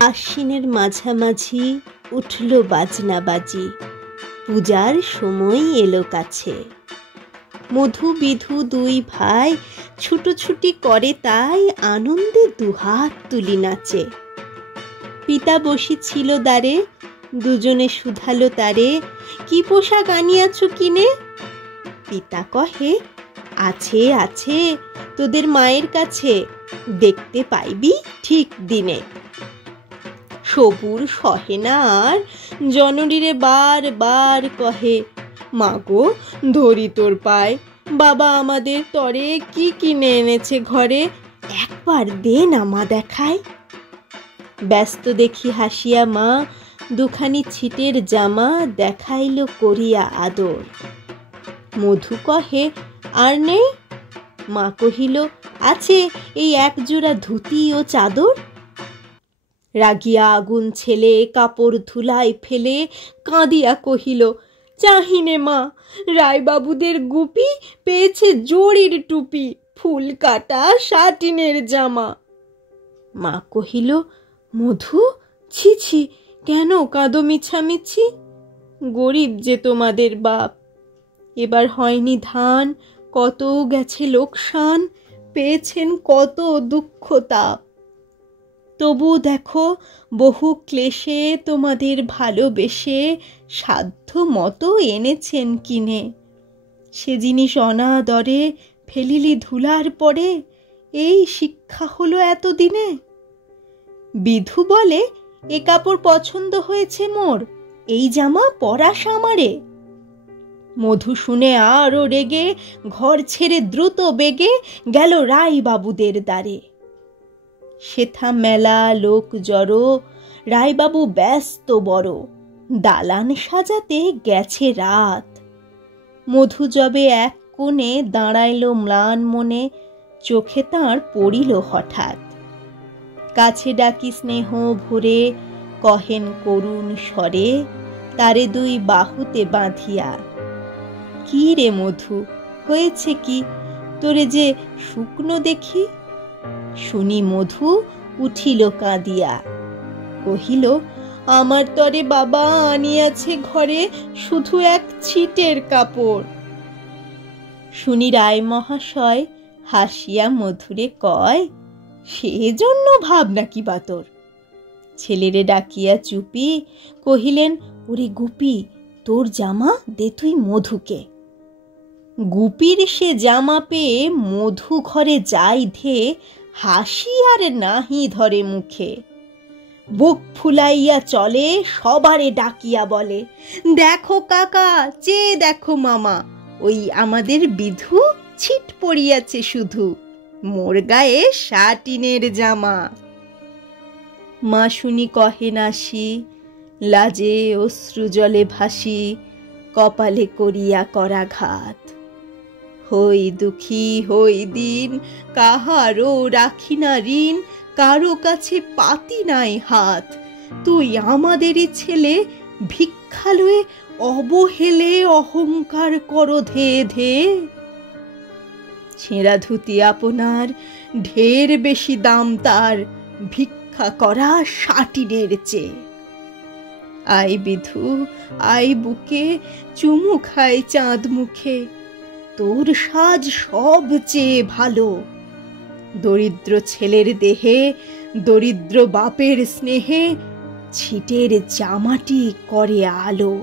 আশ্বিনের মাঝামাঝি উঠল বাজনাবাজি, পূজার সময় এলো কাছে। মধু বিধু দুই ভাই ছুটোছুটি করে, তাই আনন্দে দুহাত তুলি নাচে। পিতা বসেছিল দ্বারে, দুজনে শুধালো তারে, কি পোশাক আনিয়াছ কিনে? পিতা কহে, আছে আছে তোদের মায়ের কাছে, দেখতে পাইবি ঠিক দিনে। সবুর সহে না আর, জননীরে বার বার কহে, মাগো ধরি তোর পায়, বাবা আমাদের তরে কি কিনে এনেছে ঘরে, একবার দে না মা দেখায়। ব্যস্ত দেখি হাসিয়া মা, দুখানি ছিটের জামা দেখাইল করিয়া আদর। মধু কহে, আর নেই? মা কহিল, আছে এই এক জোড়া ধুতি ও চাদর। রাগিয়া আগুন ছেলে কাপড় ধুলায় ফেলে কাঁদিয়া কহিল, চাহিনে মা, রায়বাবুদের গুপি পেয়েছে জরির টুপি, ফুল কাটা সাটিনের জামা। মা কহিল, মধু, ছি ছি, কেন কাঁদো মিছামিছি? গরিব যে তোমাদের বাপ, এবার হয়নি ধান, কত গেছে লোকসান, পেয়েছেন কত দুঃখ তাপ। তবু দেখো বহু ক্লেশে তোমাদের ভালোবেসে সাধ্য মতো এনেছেন কিনে, সে জিনিস অনাদরে ফেলিলি ধুলার পরে, এই শিক্ষা হলো এতদিনে। বিধু বলে, এ কাপড় পছন্দ হয়েছে মোর, এই জামা পরাস আমারে। মধু শুনে আরো রেগে ঘর ছেড়ে দ্রুত বেগে গেল রায়বাবুদের দ্বারে। সেথা মেলা লোক জড়ো, রায়বাবু ব্যস্ত বড়, দালান সাজাতে গেছে রাত। মধু যবে এক কোণে দাঁড়াইল ম্লান মনে, চোখে তাঁর পড়িল হঠাৎ। কাছে ডাকি স্নেহ ভরে, কহেন করুণ স্বরে, তারে দুই বাহুতে বাঁধিয়া, কি রে মধু, হয়েছে কি, তোরে যে শুকনো দেখি? শুনি মধু উঠিল কাঁদিয়া, কহিল, আমার তরে বাবা আনিয়াছে ঘরে শুধু এক ছিটের কাপড়। শুনি রায় মহাশয় হাসিয়া মধুরে কয়, সেজন্য ভাবনা কি বা তোর? ছেলেরে ডাকিয়া চুপি কহিলেন, ওরে গুপি, তোর জামা দে তুই মধুকে। গুপির সে জামা পেয়ে মধু ঘরে যাই ধে, হাসি আর নাহি ধরে মুখে। বুক ফুলাইয়া চলে, সবারে ডাকিয়া বলে, দেখো কাকা, চেয়ে দেখো মামা, ওই আমাদের বিধু ছিট পড়িয়াছে শুধু, মোর গায়ে সাটিনের জামা। মা শুনি কহে নাসি, লাজে অশ্রু জলে ভাসি, কপালে করিয়া করাঘাত। হই দুঃখী হই দিন, কাহারও রাখি না ঋণ, কারো কাছে পাতি নাই হাত। তুই আমাদেরই ছেলে, ভিক্ষালয়ে অবহেলে অহংকার করো ধে ধে। ছেঁড়া ধুতি আপনার, ঢের বেশি দাম তার, ভিক্ষা করা সাটিনের চেয়ে। আই বিধু, আই বুকে, চুমু খায় চাঁদ মুখে, তোর সাজ সবচেয়ে ভালো। দরিদ্র ছেলের দেহে, দরিদ্র বাপের স্নেহে, ছিটের জামাটি করে আলো।